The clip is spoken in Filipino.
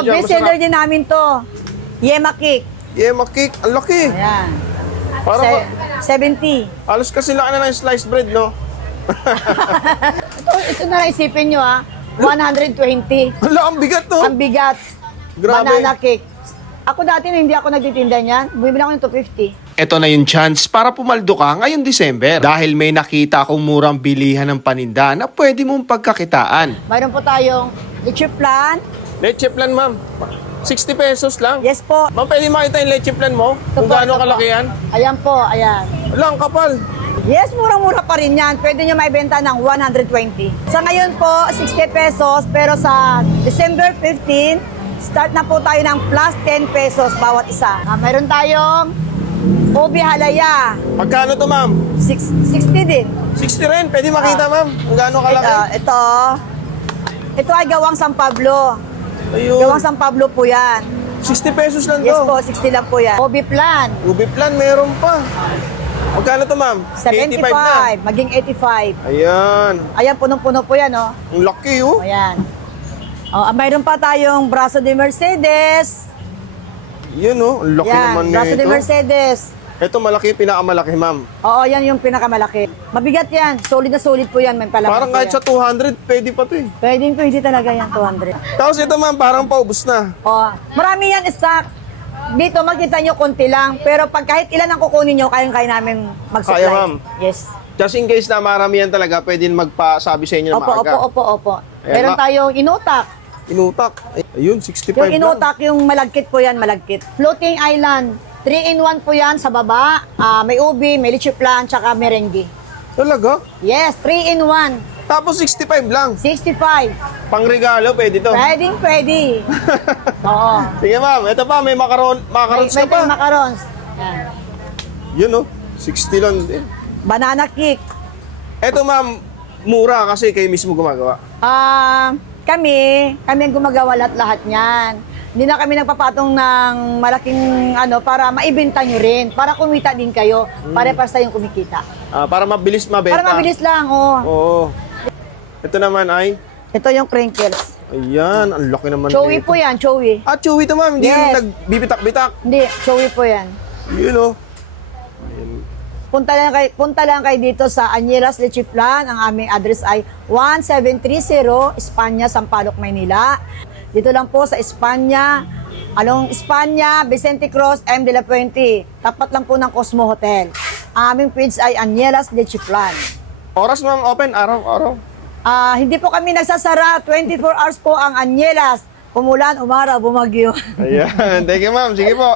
dyan, best seller masarap. din namin to. Yema cake. Yema cake, ang laki. Ayan. Parang 70. halos kasi laki na ng sliced bread, no? Ito na lang isipin nyo 120. Hala, ang bigat, no? Ang bigat. Grabe. Banana cake. Ako dati na hindi ako nagtitinda niyan. Bumibili ako ng 250. Ito na yung chance para pumaldo ka ngayong December dahil may nakita akong murang bilihan ng paninda na pwede mong pagkakitaan. Mayroon po tayong leche flan. Leche plan, ma'am. 60 pesos lang. Yes po. Ma'am, pwede makita yung leche plan mo? Ito Kung po, gaano ito po. kalaki yan? Ayan po, ayan. Wala, ang kapal. Yes, murang-mura pa rin yan. Pwede nyo maibenta ng 120. Sa ngayon po, 60 pesos. Pero sa December 15, start na po tayo ng plus 10 pesos bawat isa. Mayroon tayong Ubi halaya. Magkano to, ma'am? 60 din. 60 rin. Pwede makita, ma'am. Kung gaano kalaki. Ito ay gawang San Pablo. Ayun. Gawang San Pablo po yan. 60 pesos lang Yes to. po, 60 lang po yan. Ubi plan, Ubi plan, meron pa. Magkano to, ma'am? 75, 85 na. maging 85. Ayan. Ayan, punong-puno po yan, oh. Ang laki, oh. Ayan. Mayroon pa tayong braso de Mercedes. Yan, oh. Ang laki Yan, naman braso de nito. Mercedes. Ito, malaki, pinakamalaki, ma'am. Oo, yan yung pinakamalaki. Mabigat yan. Solid na solid po yan. May palaman Parang po kahit yan. sa 200, pwede pa to, eh. Pwede talaga yan, 200. Tapos ito, ma'am, parang paubos na. Marami yan stock. Dito makita nyo konti lang. Pero pag kahit ilan ang kukunin nyo, kayang-kaya namin mag-supply. Kaya, ma'am. Yes. Just in case na maramihan talaga, pwede magpasabi sa inyo na maaga. Opo. Ayan, Meron tayong inutak. Inutak. Ayun, 65 Yung lang. inutak, yung malagkit po yan, malagkit. Floating island. 3-in-1 po yan sa baba. May ubi, may leche flan, tsaka merengue. Talaga? Yes, 3-in-1. Tapos 65 lang. 65. Pangregalo, pwede to. Pwede. Oo. Sige, ma'am. Ito pa, may macarons ka May pa. macarons. Yan. Yun, oh. 60 lang din. Banana cake. Ito, ma'am, mura kasi kayo mismo gumagawa. Kami ang gumagawa lahat niyan. Hindi na kami nagpapatong ng malaking para maibenta nyo rin. Para kumita din kayo. Pare-pares tayong kumikita. Para mabilis mabenta. Para mabilis lang, oh. Oo. Ito naman ay, Ito yung crinkles. ayan, ang laki naman Chewy nito. po yan, chewy. Chewy ito, ma'am. Hindi Yes. yung nagbibitak-bitak. Hindi, chewy po yan. Yun, oh. Punta lang kayo dito sa Añelas Leche Flan. Ang aming address ay 1730 Espanya, Sampaloc, Maynila. Dito lang po sa Espanya, along Espanya, Vicente Cruz, M. de la Puente. Tapat lang po ng Cosmo Hotel. Ang aming page ay Añelas Leche Flan. Oras, ma'am, open, araw-araw. Hindi po kami nagsasara. 24 hours po ang Añelas. Umulan, umaraw, bumagyo. Ayan. Thank you, ma'am. Sige po.